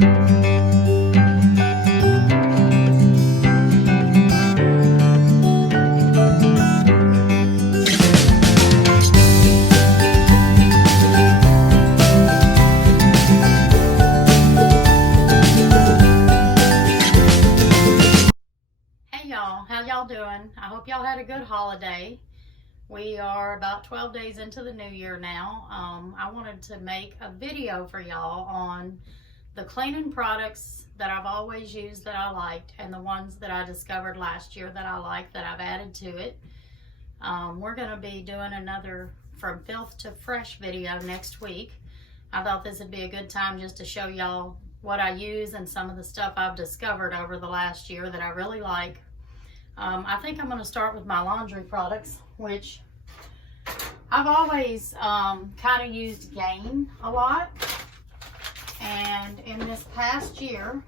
How y'all doing? I hope y'all had a good holiday. We are about 12 days into the new year now. I wanted to make a video for y'all on the cleaning products that I've always used that I liked, and the ones that I discovered last year that I liked that I've added to it. We're going to be doing another From Filth to Fresh video next week. I thought this would be a good time just to show y'all what I use and some of the stuff I've discovered over the last year that I really like. I think I'm going to start with my laundry products, which I've always kind of used Gain a lot. And in this past year,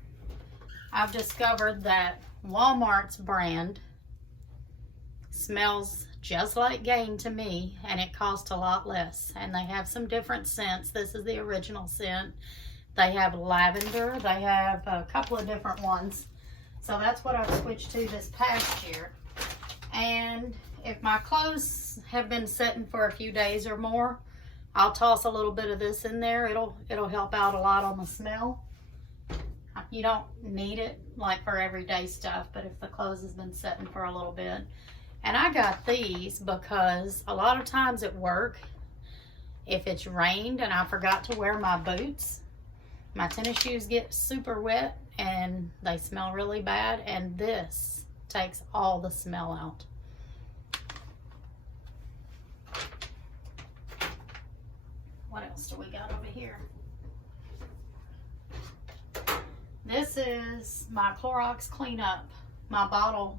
I've discovered that Walmart's brand smells just like Gain to me, and it costs a lot less. And they have some different scents. This is the original scent. They have lavender. They have a couple of different ones. So that's what I've switched to this past year. And if my clothes have been sitting for a few days or more, I'll toss a little bit of this in there. It'll help out a lot on the smell. You don't need it like for everyday stuff, but if the clothes has been sitting for a little bit. And I got these because a lot of times at work, if it's rained and I forgot to wear my boots, my tennis shoes get super wet and they smell really bad, and this takes all the smell out. What else do we got over here? This is my Clorox cleanup. My bottle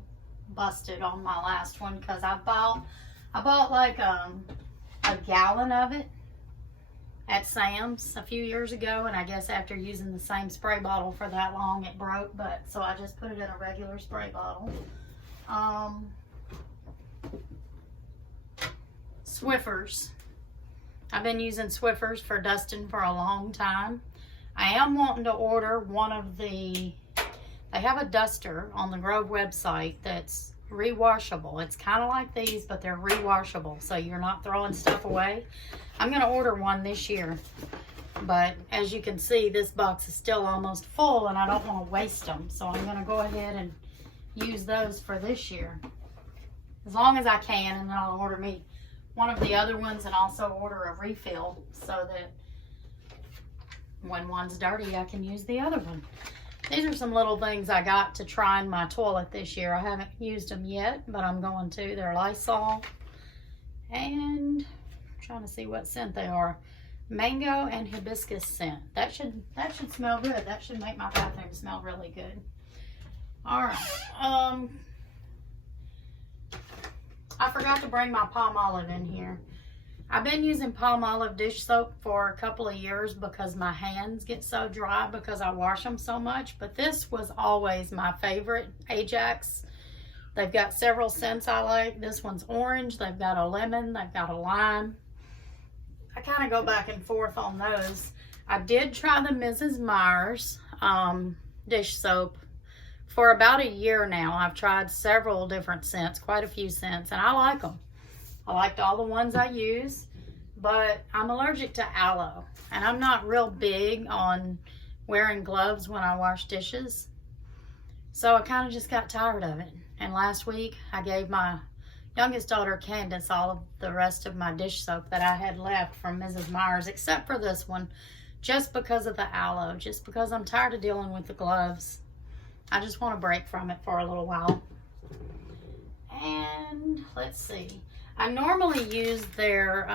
busted on my last one because I bought like a gallon of it at Sam's a few years ago, and I guess after using the same spray bottle for that long it broke, but so I just put it in a regular spray bottle. Swiffers. I've been using Swiffers for dusting for a long time. I am wanting to order one of they have a duster on the Grove website that's rewashable. It's kind of like these, but they're rewashable, so you're not throwing stuff away. I'm going to order one this year, but as you can see, this box is still almost full, and I don't want to waste them, so I'm going to go ahead and use those for this year as long as I can, and then I'll order me one of the other ones and also order a refill so that when one's dirty, I can use the other one. These are some little things I got to try in my toilet this year. I haven't used them yet, but I'm going to. They're Lysol. And I'm trying to see what scent they are. Mango and hibiscus scent. That should smell good. That should make my bathroom smell really good. All right. I forgot to bring my Palmolive in here. I've been using Palmolive dish soap for a couple of years because my hands get so dry because I wash them so much, but this was always my favorite, Ajax. They've got several scents I like. This one's orange. They've got a lemon. They've got a lime. I kind of go back and forth on those. I did try the Mrs. Meyer's dish soap for about a year now. I've tried several different scents, quite a few scents, and I like them. I liked all the ones I use, but I'm allergic to aloe, and I'm not real big on wearing gloves when I wash dishes. So I kind of just got tired of it. And last week, I gave my youngest daughter, Candace, all of the rest of my dish soap that I had left from Mrs. Meyer's, except for this one, just because of the aloe, just because I'm tired of dealing with the gloves. I just want to break from it for a little while. And let's see. I normally use their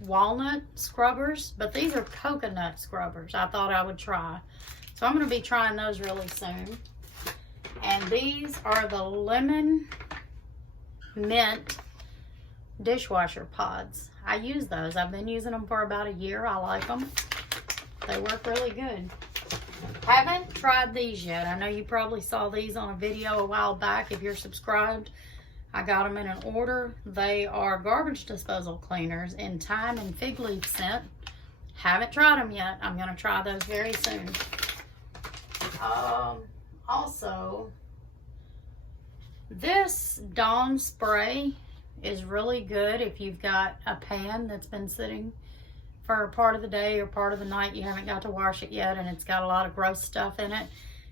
walnut scrubbers, but these are coconut scrubbers I thought I would try. So I'm going to be trying those really soon. And these are the lemon mint dishwasher pods. I use those. I've been using them for about a year. I like them. They work really good. Haven't tried these yet. I know you probably saw these on a video a while back if you're subscribed. I got them in an order. They are garbage disposal cleaners in thyme and fig leaf scent. Haven't tried them yet. I'm going to try those very soon. Also, this Dawn spray is really good if you've got a pan that's been sitting for a part of the day or part of the night, you haven't got to wash it yet, and it's got a lot of gross stuff in it.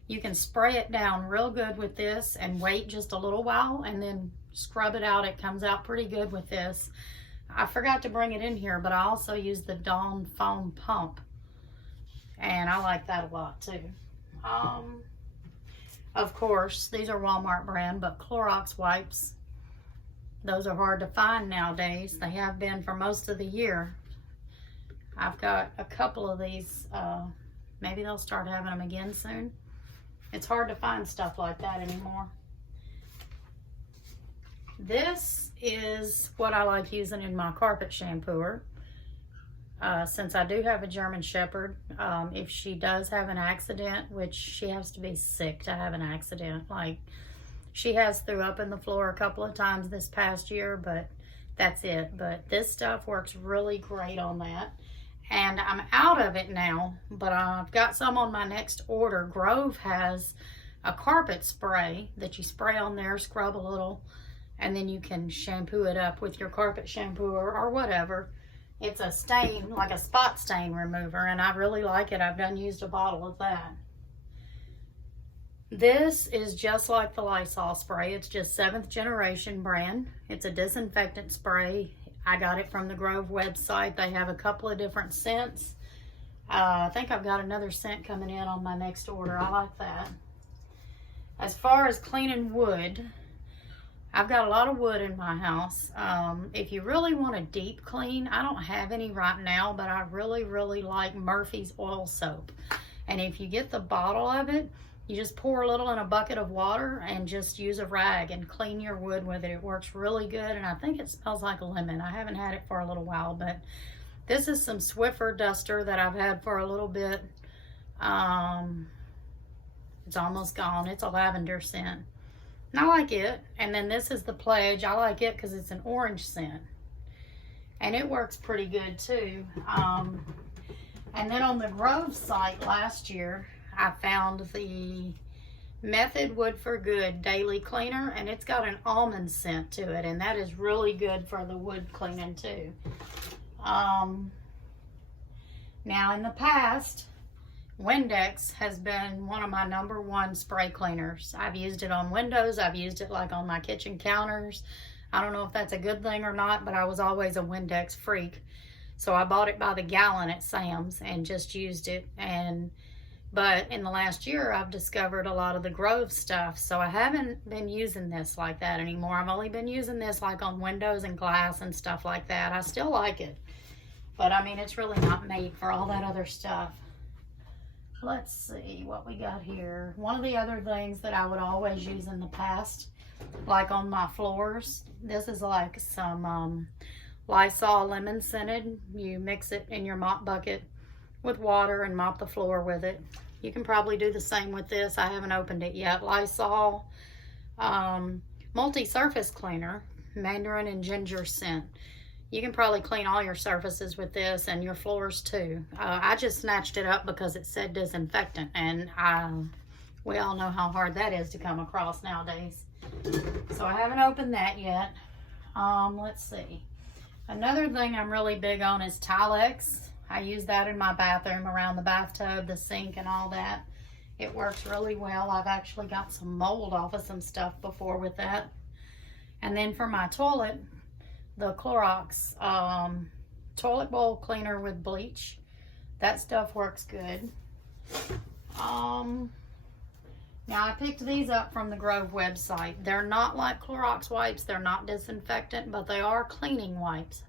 You can spray it down real good with this and wait just a little while and then scrub it out. It comes out pretty good with this. I forgot to bring it in here, but I also use the Dawn foam pump, and I like that a lot too. Of course, these are Walmart brand, but Clorox wipes, those are hard to find nowadays. They have been for most of the year. I've got a couple of these. Maybe they'll start having them again soon. It's hard to find stuff like that anymore. This is what I like using in my carpet shampooer. Since I do have a German Shepherd, if she does have an accident, which she has to be sick to have an accident, like she has threw up in the floor a couple of times this past year, but that's it. But this stuff works really great on that. And I'm out of it now, but I've got some on my next order. Grove has a carpet spray that you spray on there, scrub a little, and then you can shampoo it up with your carpet shampooer or whatever. It's a stain, like a spot stain remover, and I really like it. I've done used a bottle of that. This is just like the Lysol spray. It's just 7th generation brand. It's a disinfectant spray. I got it from the Grove website. They have a couple of different scents. I think I've got another scent coming in on my next order. I like that. As far as cleaning wood, I've got a lot of wood in my house. If you really want a deep clean, I don't have any right now, but I really, really like Murphy's oil soap. And if you get the bottle of it, you just pour a little in a bucket of water and just use a rag and clean your wood with it. It works really good, and I think it smells like a lemon. I haven't had it for a little while, but this is some Swiffer duster that I've had for a little bit. It's almost gone. It's a lavender scent. And I like it. And then this is the Pledge. I like it because it's an orange scent. And it works pretty good too. And then on the Grove site last year, I found the Method Wood for Good Daily Cleaner, and it's got an almond scent to it, and that is really good for the wood cleaning too. Now in the past, Windex has been one of my #1 spray cleaners. I've used it on windows. I've used it like on my kitchen counters. I don't know if that's a good thing or not, but I was always a Windex freak. So I bought it by the gallon at Sam's and just used it. But in the last year, I've discovered a lot of the Grove stuff. So I haven't been using this like that anymore. I've only been using this like on windows and glass and stuff like that. I still like it. But I mean, it's really not made for all that other stuff. Let's see what we got here. One of the other things that I would always use in the past, like on my floors, this is like some Lysol lemon scented. You mix it in your mop bucket with water and mop the floor with it. You can probably do the same with this. I haven't opened it yet. Lysol multi-surface cleaner, mandarin and ginger scent. You can probably clean all your surfaces with this and your floors too. I just snatched it up because it said disinfectant, and we all know how hard that is to come across nowadays. So I haven't opened that yet. Let's see. Another thing I'm really big on is Tilex. I use that in my bathroom, around the bathtub, the sink, and all that. It works really well. I've actually got some mold off of some stuff before with that. And then for my toilet, the Clorox toilet bowl cleaner with bleach. That stuff works good. Now I picked these up from the Grove website. They're not like Clorox wipes. They're not disinfectant, but they are cleaning wipes.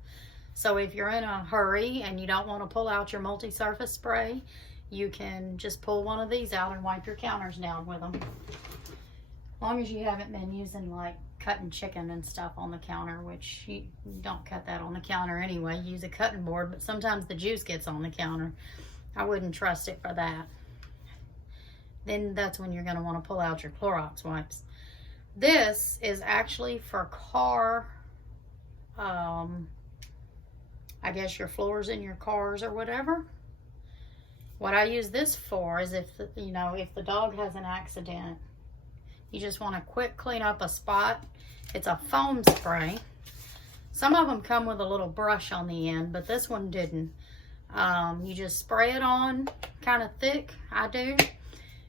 So if you're in a hurry and you don't want to pull out your multi-surface spray, you can just pull one of these out and wipe your counters down with them. As long as you haven't been using like cutting chicken and stuff on the counter, which you don't cut that on the counter anyway. You use a cutting board, but sometimes the juice gets on the counter. I wouldn't trust it for that. Then that's when you're going to want to pull out your Clorox wipes. This is actually for car, I guess your floors in your cars or whatever. What I use this for is if the dog has an accident, you just want to quick clean up a spot. It's a foam spray. Some of them come with a little brush on the end, but this one didn't. You just spray it on kind of thick, I do,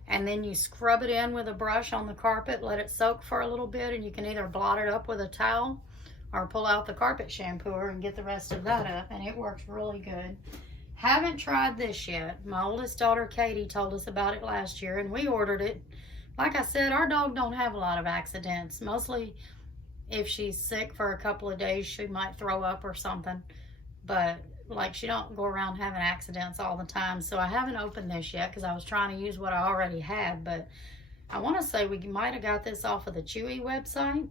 and then you scrub it in with a brush on the carpet, let it soak for a little bit, and you can either blot it up with a towel or pull out the carpet shampooer and get the rest of that up, and it works really good. Haven't tried this yet. My oldest daughter Katie told us about it last year, and we ordered it. Like I said, our dog don't have a lot of accidents. Mostly if she's sick for a couple of days, she might throw up or something, but like she don't go around having accidents all the time. So I haven't opened this yet because I was trying to use what I already had, but I want to say we might have got this off of the Chewy website,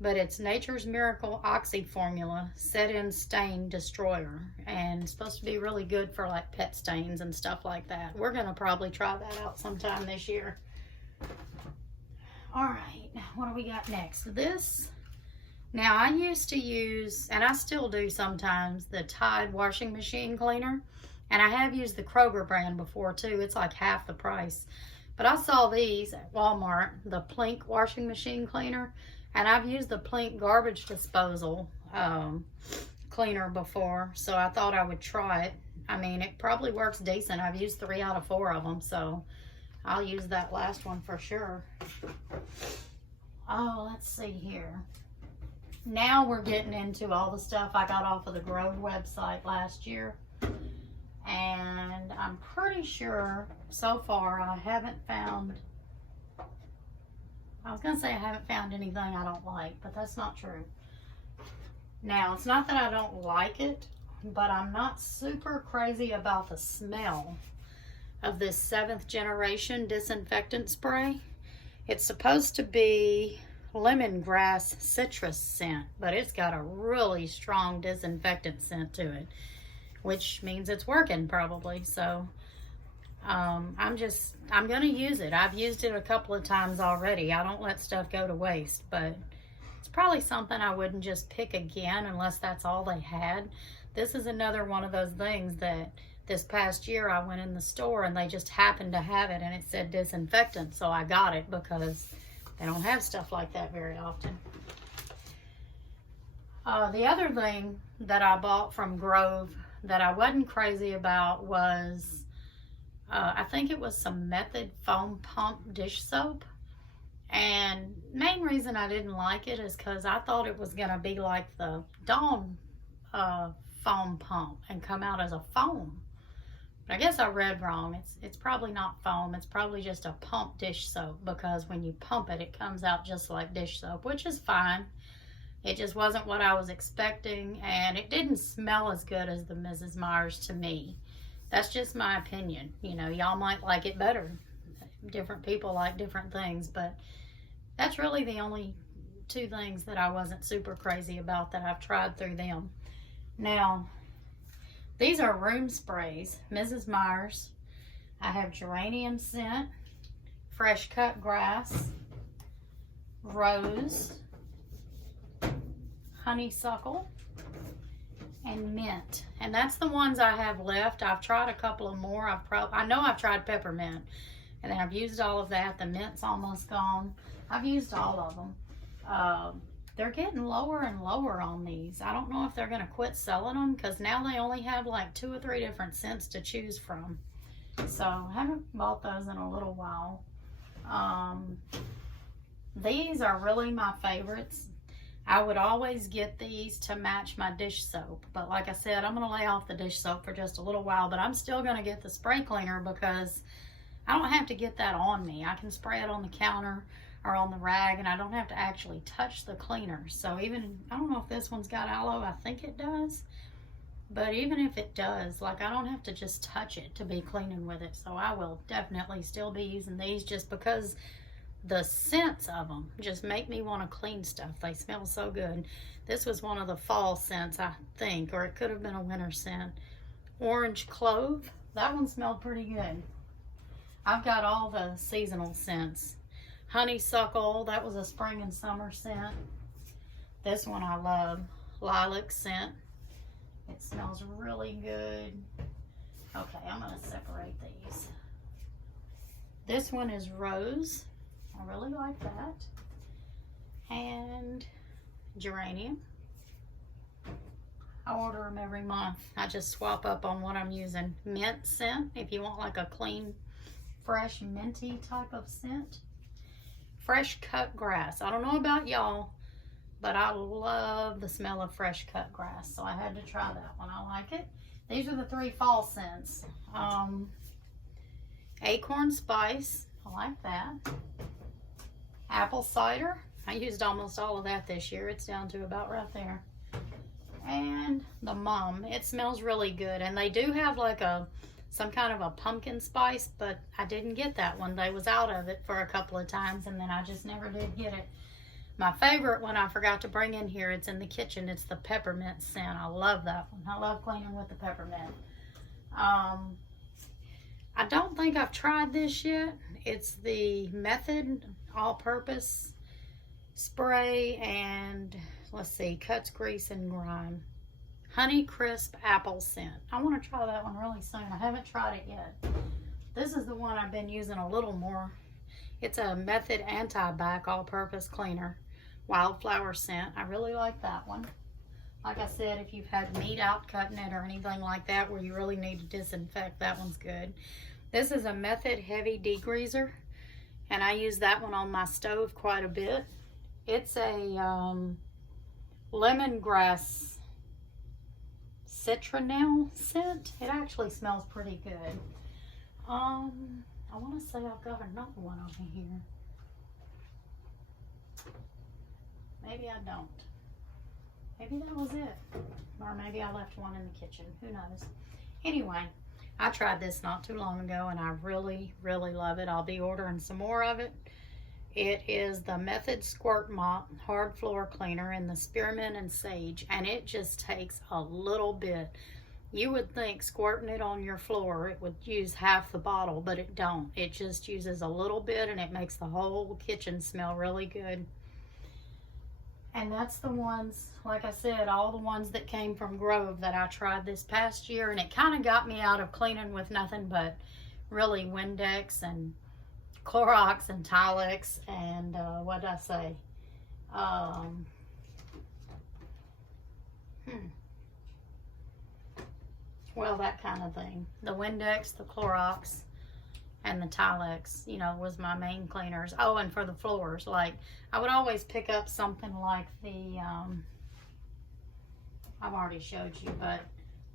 but it's Nature's Miracle Oxy Formula Set-In Stain Destroyer, and it's supposed to be really good for like pet stains and stuff like that. We're gonna probably try that out sometime this year. All right, what do we got next? This, now I used to use, and I still do sometimes, the Tide washing machine cleaner. And I have used the Kroger brand before too. It's like half the price. But I saw these at Walmart, the Plink washing machine cleaner. And I've used the Plink garbage disposal cleaner before. So I thought I would try it. I mean, it probably works decent. I've used 3 out of 4 of them. So I'll use that last one for sure. Oh, let's see here. Now we're getting into all the stuff I got off of the Grove website last year. And I'm pretty sure so far I haven't found, I was going to say I haven't found anything I don't like, but that's not true. Now, it's not that I don't like it, but I'm not super crazy about the smell of this 7th generation disinfectant spray. It's supposed to be lemongrass citrus scent, but it's got a really strong disinfectant scent to it, which means it's working probably. So I'm gonna use it. I've used it a couple of times already. I don't let stuff go to waste, but it's probably something I wouldn't just pick again unless that's all they had. This is another one of those things that this past year I went in the store and they just happened to have it and it said disinfectant, so I got it because they don't have stuff like that very often. The other thing that I bought from Grove that I wasn't crazy about was, I think it was some Method foam pump dish soap. And main reason I didn't like it is because I thought it was going to be like the Dawn foam pump and come out as a foam. But I guess I read wrong. It's probably not foam. It's probably just a pump dish soap, because when you pump it, it comes out just like dish soap, which is fine. It just wasn't what I was expecting, and it didn't smell as good as the Mrs. Meyer's to me. That's just my opinion. You know, y'all might like it better. Different people like different things, but that's really the only 2 things that I wasn't super crazy about that I've tried through them. Now, these are room sprays, Mrs. Meyer's. I have geranium scent, fresh cut grass, rose, honeysuckle, and mint. And that's the ones I have left. I've tried a couple of more. I know I've tried peppermint, and then I've used all of that. The mint's almost gone. I've used all of them. They're getting lower and lower on these. I don't know if they're going to quit selling them, because now they only have like 2 or 3 different scents to choose from. So I haven't bought those in a little while. These are really my favorites. I would always get these to match my dish soap. But like I said, I'm going to lay off the dish soap for just a little while. But I'm still going to get the spray cleaner because I don't have to get that on me. I can spray it on the counter or on the rag, and I don't have to actually touch the cleaner. So even, I don't know if this one's got aloe. I think it does. But even if it does, like, I don't have to just touch it to be cleaning with it. So I will definitely still be using these just because the scents of them just make me want to clean stuff. They smell so good. This was one of the fall scents, I think, or it could have been a winter scent. Orange clove. That one smelled pretty good. I've got all the seasonal scents. Honeysuckle, that was a spring and summer scent. This one I love. Lilac scent. It smells really good. Okay, I'm going to separate these. This one is rose. I really like that. And geranium. I order them every month. I just swap up on what I'm using. Mint scent, if you want like a clean, fresh, minty type of scent. Fresh cut grass. I don't know about y'all, but I love the smell of fresh cut grass. So I had to try that one. I like it. These are the 3 fall scents. Acorn spice. I like that. Apple cider. I used almost all of that this year. It's down to about right there. And the mum. It smells really good. And they do have like some kind of a pumpkin spice, but I didn't get that one. They was out of it for a couple of times, and then I just never did get it. My favorite one I forgot to bring in here, it's in the kitchen. It's the peppermint scent. I love that one. I love cleaning with the peppermint. I don't think I've tried this yet. It's the Method all-purpose spray, and let's see, cuts, grease, and grime. Honey Crisp apple scent. I want to try that one really soon. I haven't tried it yet. This is the one I've been using a little more. It's a Method anti-bac all-purpose cleaner. Wildflower scent. I really like that one. Like I said, if you've had meat out cutting it or anything like that where you really need to disinfect, that one's good. This is a Method heavy degreaser, and I use that one on my stove quite a bit. It's a lemongrass citronelle scent. It actually smells pretty good. I want to say I've got another one over here. Maybe I don't. Maybe that was it. Or maybe I left one in the kitchen. Who knows? Anyway, I tried this not too long ago, and I really, really love it. I'll be ordering some more of it. It is the Method Squirt Mop Hard Floor Cleaner in the Spearmint and Sage, and it just takes a little bit. You would think squirting it on your floor, it would use half the bottle, but it don't. It just uses a little bit, and it makes the whole kitchen smell really good. And that's the ones, like I said, all the ones that came from Grove that I tried this past year, and it kind of got me out of cleaning with nothing but really Windex and Clorox and Tilex and what did I say? Well, that kind of thing. The Windex, the Clorox, and the Tilex, you know, was my main cleaners. Oh, and for the floors, like, I would always pick up something like the, I've already showed you, but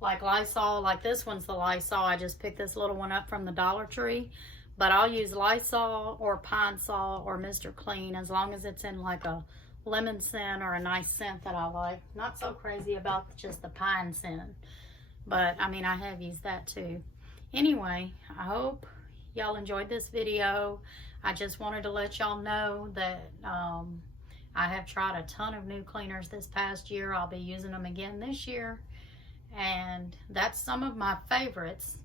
like Lysol, like this one's the Lysol. I just picked this little one up from the Dollar Tree, but I'll use Lysol or Pine Sol or Mr. Clean as long as it's in like a lemon scent or a nice scent that I like. Not so crazy about just the pine scent, but I mean, I have used that too. Anyway, I hope y'all enjoyed this video. I just wanted to let y'all know that I have tried a ton of new cleaners this past year. I'll be using them again this year, and that's some of my favorites.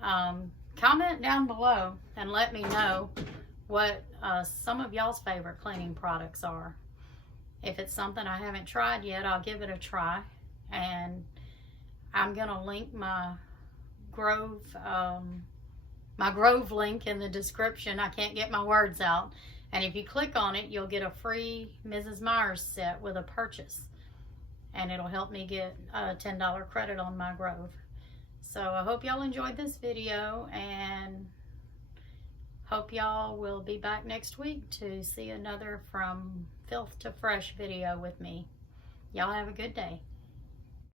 Comment down below and let me know what some of y'all's favorite cleaning products are. If it's something I haven't tried yet, I'll give it a try, and I'm gonna link my Grove link in the description. I can't get my words out. And if you click on it, you'll get a free Mrs. Meyer's set with a purchase. And it'll help me get a $10 credit on my Grove. So I hope y'all enjoyed this video, and hope y'all will be back next week to see another From Filth to Fresh video with me. Y'all have a good day.